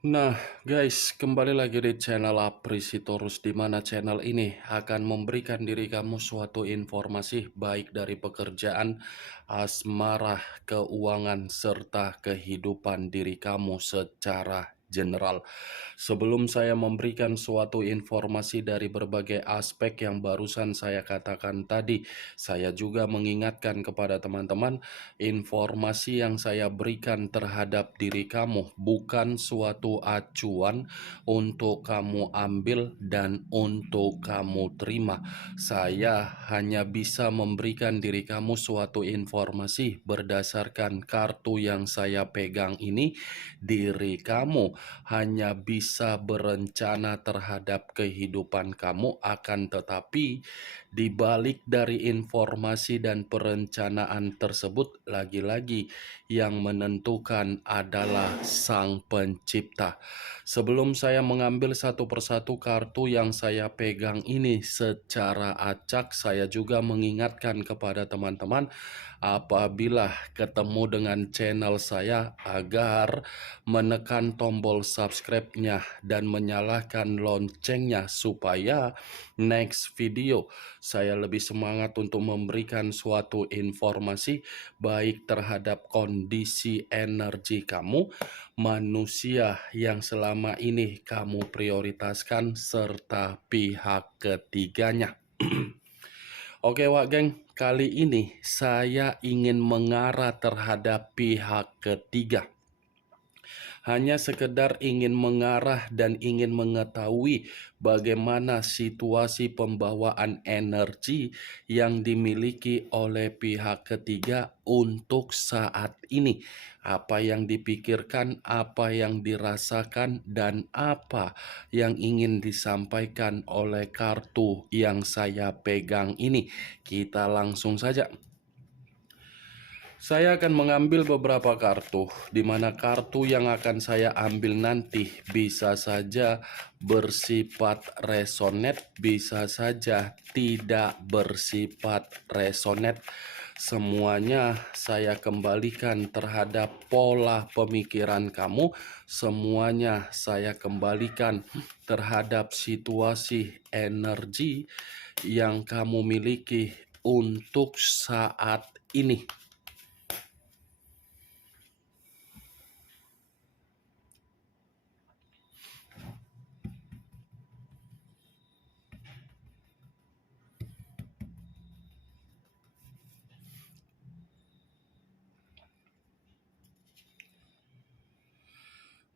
Nah, guys, kembali lagi di channel Aprisitorus, di mana channel ini akan memberikan diri kamu suatu informasi baik dari pekerjaan, asmara, keuangan, serta kehidupan diri kamu secara general. Sebelum saya memberikan suatu informasi dari berbagai aspek yang barusan saya katakan tadi, saya juga mengingatkan kepada teman-teman, informasi yang saya berikan terhadap diri kamu bukan suatu acuan untuk kamu ambil dan untuk kamu terima. Saya hanya bisa memberikan diri kamu suatu informasi berdasarkan kartu yang saya pegang ini. Diri kamu hanya bisa berencana terhadap kehidupan kamu, akan tetapi di balik dari informasi dan perencanaan tersebut, lagi-lagi yang menentukan adalah Sang Pencipta. Sebelum saya mengambil satu persatu kartu yang saya pegang ini secara acak, saya juga mengingatkan kepada teman-teman apabila ketemu dengan channel saya agar menekan tombol subscribe-nya dan menyalakan loncengnya supaya next video saya lebih semangat untuk memberikan suatu informasi baik terhadap kondisi energi kamu, manusia yang selama ini kamu prioritaskan, serta pihak ketiganya. Oke Wak Geng, kali ini saya ingin mengarah terhadap pihak ketiga. Hanya sekedar ingin mengarah dan ingin mengetahui bagaimana situasi pembawaan energi yang dimiliki oleh pihak ketiga untuk saat ini. Apa yang dipikirkan, apa yang dirasakan, dan apa yang ingin disampaikan oleh kartu yang saya pegang ini. Kita langsung saja. Saya akan mengambil beberapa kartu, di mana kartu yang akan saya ambil nanti bisa saja bersifat resonet, bisa saja tidak bersifat resonet. Semuanya saya kembalikan terhadap pola pemikiran kamu, semuanya saya kembalikan terhadap situasi energi yang kamu miliki untuk saat ini.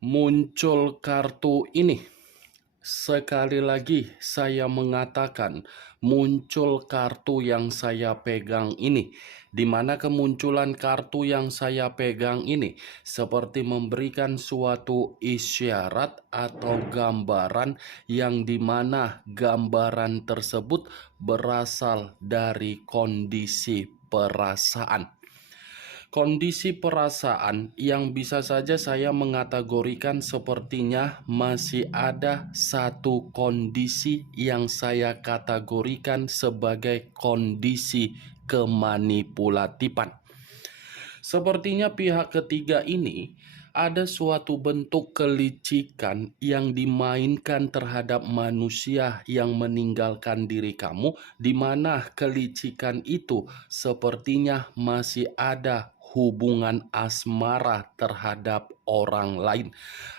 Muncul kartu ini. Sekali lagi saya mengatakan, muncul kartu yang saya pegang ini, di mana kemunculan kartu yang saya pegang ini seperti memberikan suatu isyarat atau gambaran yang dimana gambaran tersebut berasal dari kondisi perasaan. Kondisi perasaan yang bisa saja saya mengategorikan sepertinya masih ada satu kondisi yang saya kategorikan sebagai kondisi kemanipulatifan. Sepertinya pihak ketiga ini ada suatu bentuk kelicikan yang dimainkan terhadap manusia yang meninggalkan diri kamu, di mana kelicikan itu sepertinya masih ada hubungan asmara terhadap orang lain,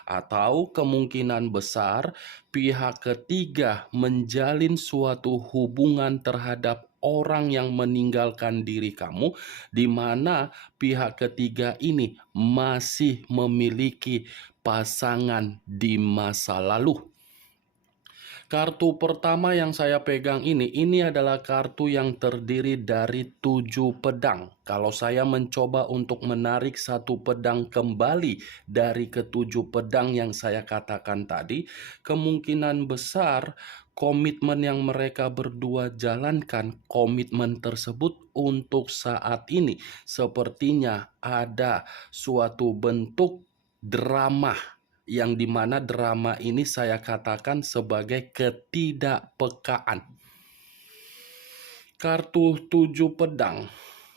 atau kemungkinan besar pihak ketiga menjalin suatu hubungan terhadap orang yang meninggalkan diri kamu, di mana pihak ketiga ini masih memiliki pasangan di masa lalu. Kartu pertama yang saya pegang ini adalah kartu yang terdiri dari 7 pedang. Kalau saya mencoba untuk menarik satu pedang kembali dari ketujuh pedang yang saya katakan tadi, kemungkinan besar komitmen yang mereka berdua jalankan, komitmen tersebut untuk saat ini sepertinya ada suatu bentuk drama, yang dimana drama ini saya katakan sebagai ketidakpekaan. Kartu 7 pedang.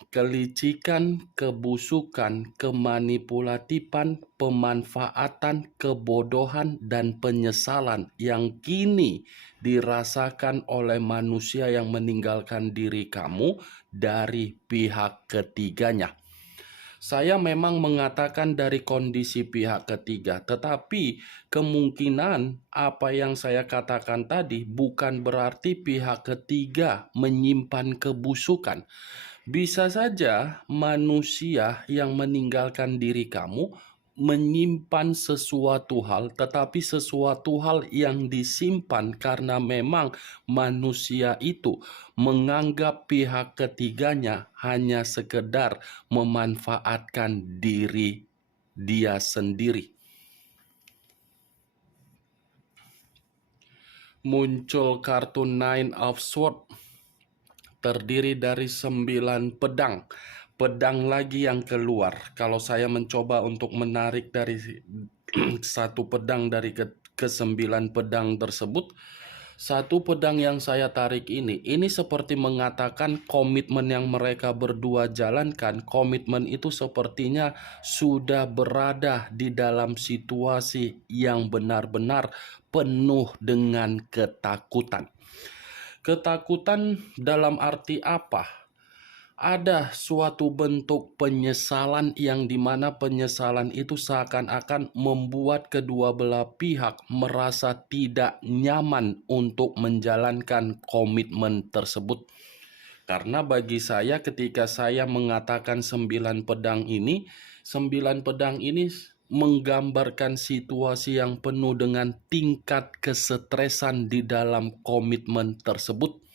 kelicikan, kebusukan, kemanipulatifan, pemanfaatan, kebodohan, dan penyesalan yang kini dirasakan oleh manusia yang meninggalkan diri kamu dari pihak ketiganya. Saya memang mengatakan dari kondisi pihak ketiga, tetapi kemungkinan apa yang saya katakan tadi bukan berarti pihak ketiga menyimpan kebusukan. Bisa saja manusia yang meninggalkan diri kamu menyimpan sesuatu hal, tetapi sesuatu hal yang disimpan karena memang manusia itu menganggap pihak ketiganya hanya sekedar memanfaatkan diri dia sendiri. Muncul kartu Nine of Swords, terdiri dari 9 pedang. Pedang lagi yang keluar. Kalau saya mencoba untuk menarik dari satu pedang dari ke-9 pedang tersebut, satu pedang yang saya tarik ini seperti mengatakan komitmen yang mereka berdua jalankan. Komitmen itu sepertinya sudah berada di dalam situasi yang benar-benar penuh dengan ketakutan. Ketakutan dalam arti apa? Ada suatu bentuk penyesalan yang dimana penyesalan itu seakan-akan membuat kedua belah pihak merasa tidak nyaman untuk menjalankan komitmen tersebut. Karena bagi saya ketika saya mengatakan 9 pedang ini, 9 pedang ini menggambarkan situasi yang penuh dengan tingkat kesetresan di dalam komitmen tersebut.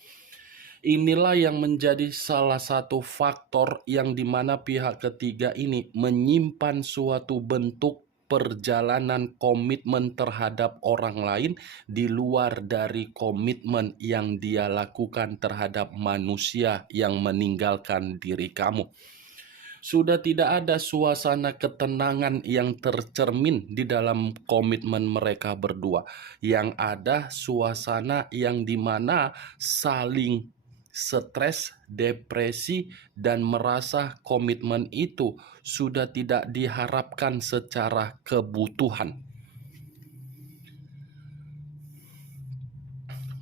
Inilah yang menjadi salah satu faktor yang dimana pihak ketiga ini menyimpan suatu bentuk perjalanan komitmen terhadap orang lain di luar dari komitmen yang dia lakukan terhadap manusia yang meninggalkan diri kamu. Sudah tidak ada suasana ketenangan yang tercermin di dalam komitmen mereka berdua. Yang ada suasana yang dimana saling stres, depresi, dan merasa komitmen itu sudah tidak diharapkan secara kebutuhan.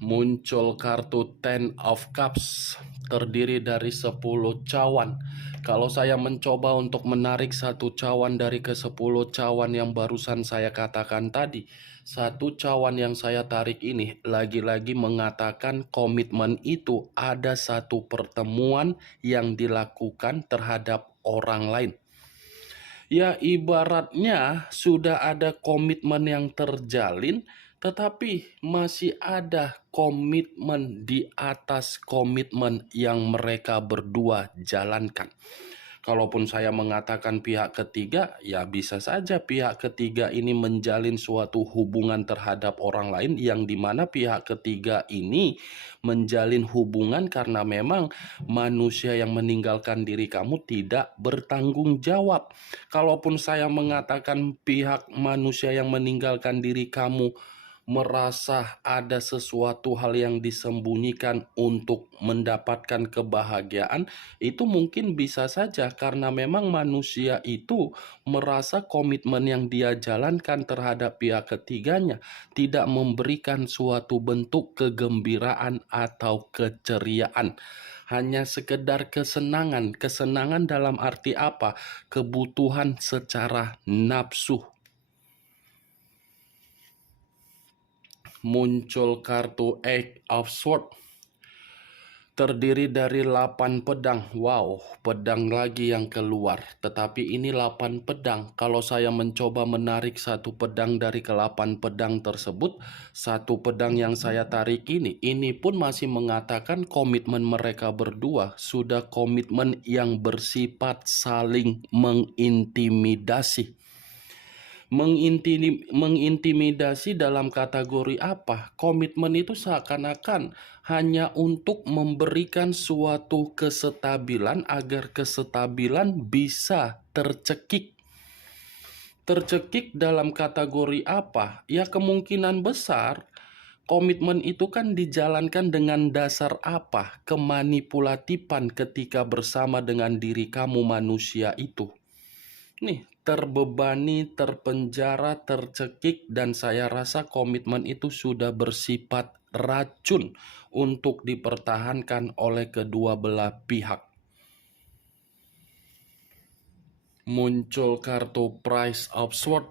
Muncul kartu Ten of Cups, terdiri dari 10 cawan. Kalau saya mencoba untuk menarik satu cawan dari ke-10 cawan yang barusan saya katakan tadi, satu cawan yang saya tarik ini lagi-lagi mengatakan komitmen itu ada satu pertemuan yang dilakukan terhadap orang lain. Ya, ibaratnya sudah ada komitmen yang terjalin, tetapi masih ada komitmen di atas komitmen yang mereka berdua jalankan. Kalaupun saya mengatakan pihak ketiga, ya bisa saja pihak ketiga ini menjalin suatu hubungan terhadap orang lain yang dimana pihak ketiga ini menjalin hubungan karena memang manusia yang meninggalkan diri kamu tidak bertanggung jawab. Kalaupun saya mengatakan pihak manusia yang meninggalkan diri kamu merasa ada sesuatu hal yang disembunyikan untuk mendapatkan kebahagiaan, itu mungkin bisa saja karena memang manusia itu merasa komitmen yang dia jalankan terhadap pihak ketiganya tidak memberikan suatu bentuk kegembiraan atau keceriaan. Hanya sekedar kesenangan. Kesenangan dalam arti apa? Kebutuhan secara nafsu. Muncul kartu Eight of Swords, terdiri dari 8 pedang. Wow, pedang lagi yang keluar. Tetapi ini 8 pedang. Kalau saya mencoba menarik satu pedang dari ke-8 pedang tersebut, satu pedang yang saya tarik ini pun masih mengatakan komitmen mereka berdua sudah komitmen yang bersifat saling mengintimidasi. Mengintimidasi dalam kategori apa? Komitmen itu seakan-akan hanya untuk memberikan suatu kesestabilan agar kesestabilan bisa tercekik. Tercekik dalam kategori apa? Ya kemungkinan besar Komitmen itu kan dijalankan dengan dasar apa? Kemanipulatifan ketika bersama dengan diri kamu manusia itu. Nih, terbebani, terpenjara, tercekik, dan saya rasa komitmen itu sudah bersifat racun untuk dipertahankan oleh kedua belah pihak. Muncul kartu Price of Sword,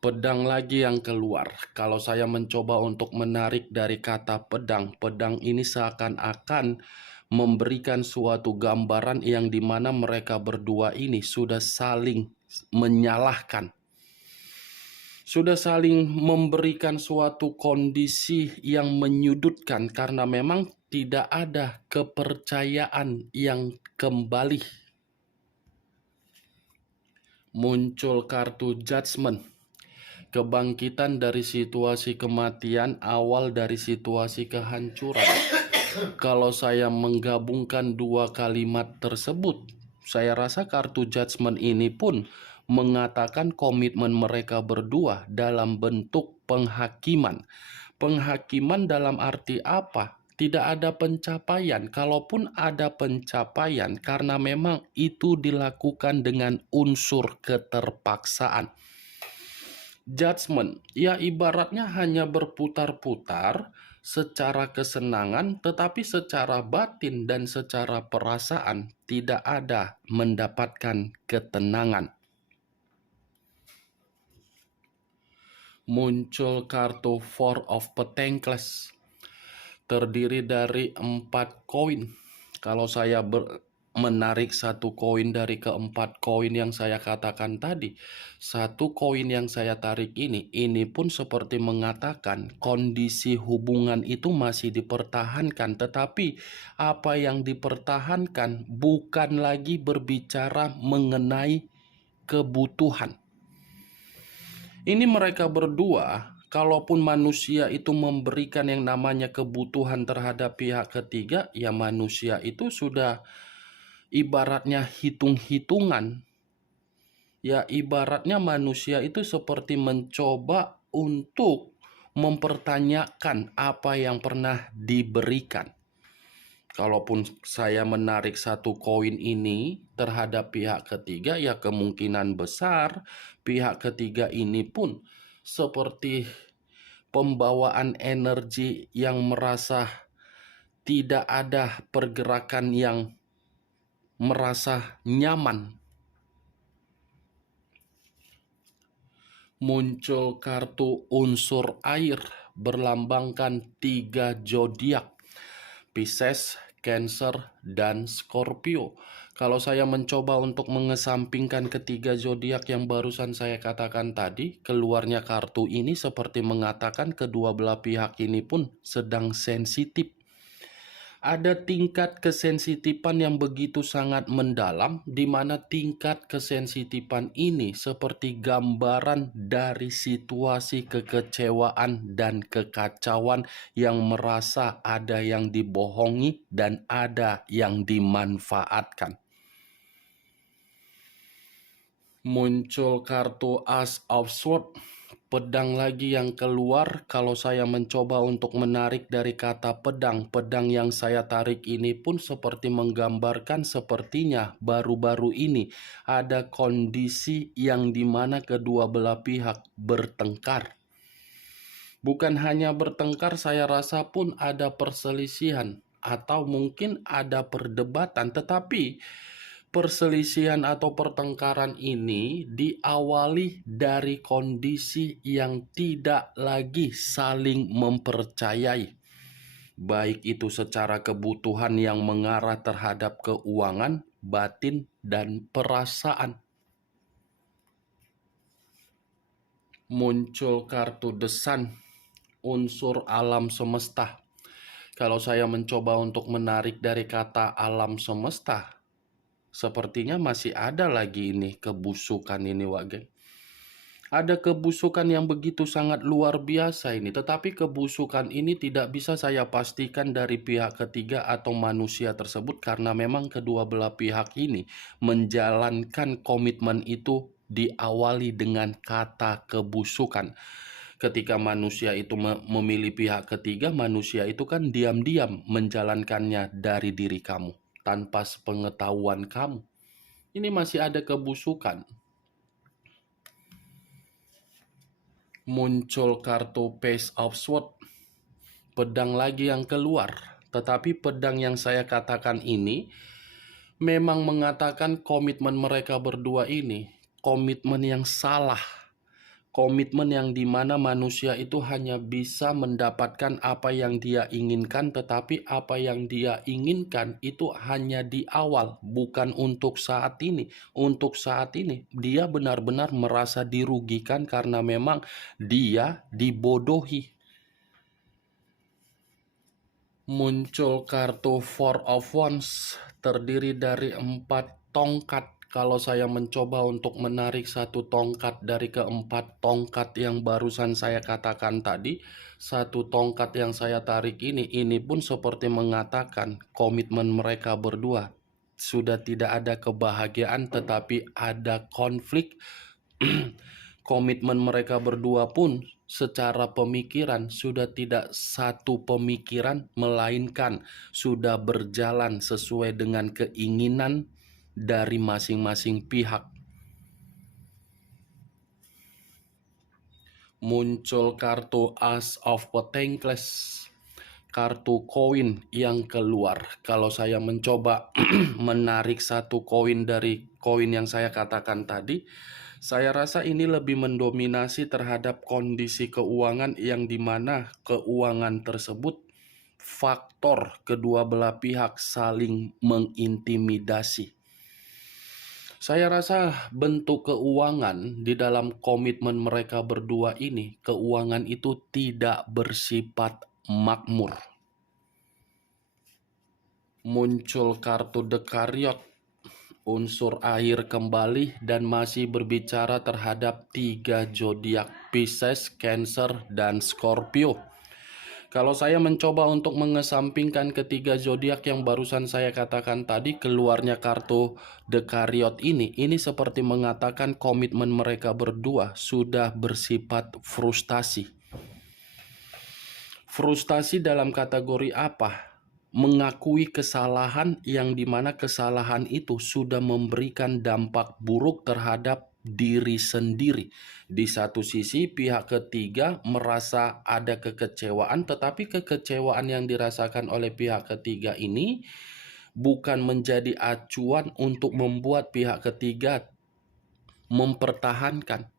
pedang lagi yang keluar. Kalau saya mencoba untuk menarik dari kata pedang, pedang ini seakan-akan memberikan suatu gambaran yang dimana mereka berdua ini sudah saling menyalahkan. Sudah saling memberikan suatu kondisi yang menyudutkan karena memang tidak ada kepercayaan yang kembali. Muncul kartu Judgment, kebangkitan dari situasi kematian, awal dari situasi kehancuran. Kalau saya menggabungkan dua kalimat tersebut, saya rasa kartu Judgment ini pun mengatakan komitmen mereka berdua dalam bentuk penghakiman. Penghakiman dalam arti apa? Tidak ada pencapaian. Kalaupun ada pencapaian, karena memang itu dilakukan dengan unsur keterpaksaan. Judgment, ya ibaratnya hanya berputar-putar secara kesenangan, tetapi secara batin dan secara perasaan tidak ada mendapatkan ketenangan. Muncul kartu Four of Pentacles, terdiri dari 4 koin. Kalau saya menarik satu koin dari keempat koin yang saya katakan tadi, satu koin yang saya tarik ini pun seperti mengatakan kondisi hubungan itu masih dipertahankan, tetapi apa yang dipertahankan bukan lagi berbicara mengenai kebutuhan. Ini mereka berdua, kalaupun manusia itu memberikan yang namanya kebutuhan terhadap pihak ketiga, ya manusia itu sudah ibaratnya hitung-hitungan. Ya ibaratnya manusia itu seperti mencoba untuk mempertanyakan apa yang pernah diberikan. Kalaupun saya menarik satu koin ini terhadap pihak ketiga, ya kemungkinan besar pihak ketiga ini pun seperti pembawaan energi yang merasa tidak ada pergerakan yang merasa nyaman. Muncul kartu unsur air berlambangkan 3 zodiak, Pisces, Cancer, dan Scorpio. Kalau saya mencoba untuk mengesampingkan ketiga zodiak yang barusan saya katakan tadi, keluarnya kartu ini seperti mengatakan kedua belah pihak ini pun sedang sensitif. Ada tingkat kesensitifan yang begitu sangat mendalam, di mana tingkat kesensitifan ini seperti gambaran dari situasi kekecewaan dan kekacauan yang merasa ada yang dibohongi dan ada yang dimanfaatkan. Muncul kartu Ace of Swords, pedang lagi yang keluar. Kalau saya mencoba untuk menarik dari kata pedang, pedang yang saya tarik ini pun seperti menggambarkan sepertinya baru-baru ini ada kondisi yang dimana kedua belah pihak bertengkar. Bukan hanya bertengkar, saya rasa pun ada perselisihan atau mungkin ada perdebatan, tetapi perselisihan atau pertengkaran ini diawali dari kondisi yang tidak lagi saling mempercayai. Baik itu secara kebutuhan yang mengarah terhadap keuangan, batin, dan perasaan. Muncul kartu The Sun, unsur alam semesta. Kalau saya mencoba untuk menarik dari kata alam semesta, sepertinya masih ada lagi ini kebusukan ini, Wak Geng. Ada kebusukan yang begitu sangat luar biasa ini, tetapi kebusukan ini tidak bisa saya pastikan dari pihak ketiga atau manusia tersebut karena memang kedua belah pihak ini menjalankan komitmen itu diawali dengan kata kebusukan. Ketika manusia itu memilih pihak ketiga, manusia itu kan diam-diam menjalankannya dari diri kamu, tanpa sepengetahuan kamu. Ini masih ada kebusukan. Muncul kartu Page of Swords, pedang lagi yang keluar. Tetapi pedang yang saya katakan ini memang mengatakan komitmen mereka berdua ini komitmen yang salah. Komitmen yang dimana manusia itu hanya bisa mendapatkan apa yang dia inginkan, tetapi apa yang dia inginkan itu hanya di awal, bukan untuk saat ini. Untuk saat ini, dia benar-benar merasa dirugikan karena memang dia dibodohi. Muncul kartu Four of Wands, terdiri dari 4 tongkat. Kalau saya mencoba untuk menarik satu tongkat dari keempat tongkat yang barusan saya katakan tadi, satu tongkat yang saya tarik ini pun seperti mengatakan komitmen mereka berdua. Sudah tidak ada kebahagiaan tetapi ada konflik. Komitmen mereka berdua pun secara pemikiran sudah tidak satu pemikiran, melainkan sudah berjalan sesuai dengan keinginan dari masing-masing pihak. Muncul kartu Ace of Pentacles, kartu koin yang keluar. Kalau saya mencoba menarik satu koin dari koin yang saya katakan tadi, saya rasa ini lebih mendominasi terhadap kondisi keuangan yang dimana keuangan tersebut faktor kedua belah pihak saling mengintimidasi. Saya rasa bentuk keuangan di dalam komitmen mereka berdua ini, keuangan itu tidak bersifat makmur. Muncul kartu The Chariot, unsur air kembali dan masih berbicara terhadap 3 zodiak Pisces, Cancer, dan Scorpio. Kalau saya mencoba untuk mengesampingkan ketiga zodiak yang barusan saya katakan tadi, keluarnya kartu The Chariot ini seperti mengatakan komitmen mereka berdua sudah bersifat frustasi. Frustasi dalam kategori apa? Mengakui kesalahan yang dimana kesalahan itu sudah memberikan dampak buruk terhadap diri sendiri. Di satu sisi pihak ketiga merasa ada kekecewaan, tetapi kekecewaan yang dirasakan oleh pihak ketiga ini bukan menjadi acuan untuk membuat pihak ketiga mempertahankan.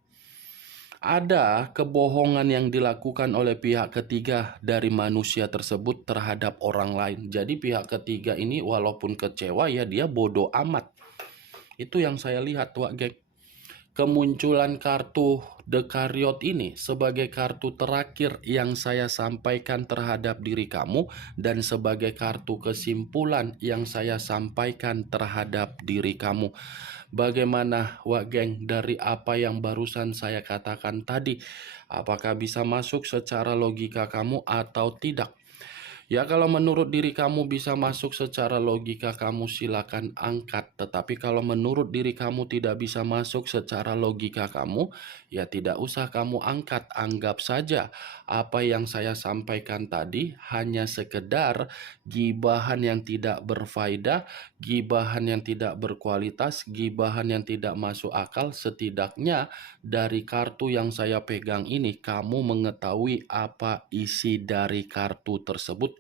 Ada kebohongan yang dilakukan oleh pihak ketiga dari manusia tersebut terhadap orang lain. Jadi pihak ketiga ini walaupun kecewa ya dia bodoh amat. Itu yang saya lihat, Wak Geng. Kemunculan kartu The Chariot ini sebagai kartu terakhir yang saya sampaikan terhadap diri kamu dan sebagai kartu kesimpulan yang saya sampaikan terhadap diri kamu. Bagaimana, Wak Geng, dari apa yang barusan saya katakan tadi? Apakah bisa masuk secara logika kamu atau tidak? Ya, kalau menurut diri kamu bisa masuk secara logika, kamu silakan angkat. Tetapi kalau menurut diri kamu tidak bisa masuk secara logika kamu, ya tidak usah kamu angkat. Anggap saja apa yang saya sampaikan tadi hanya sekedar gibahan yang tidak berfaedah, gibahan yang tidak berkualitas, gibahan yang tidak masuk akal. Setidaknya dari kartu yang saya pegang ini, kamu mengetahui apa isi dari kartu tersebut.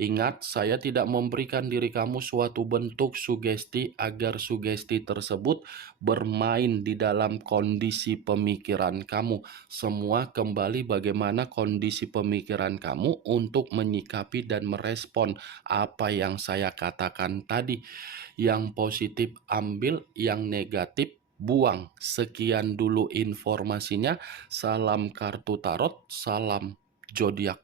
Ingat, saya tidak memberikan diri kamu suatu bentuk sugesti agar sugesti tersebut bermain di dalam kondisi pemikiran kamu. Semua kembali bagaimana kondisi pemikiran kamu untuk menyikapi dan merespon apa yang saya katakan tadi. Yang positif ambil, yang negatif buang. Sekian dulu informasinya. Salam kartu tarot, salam zodiak.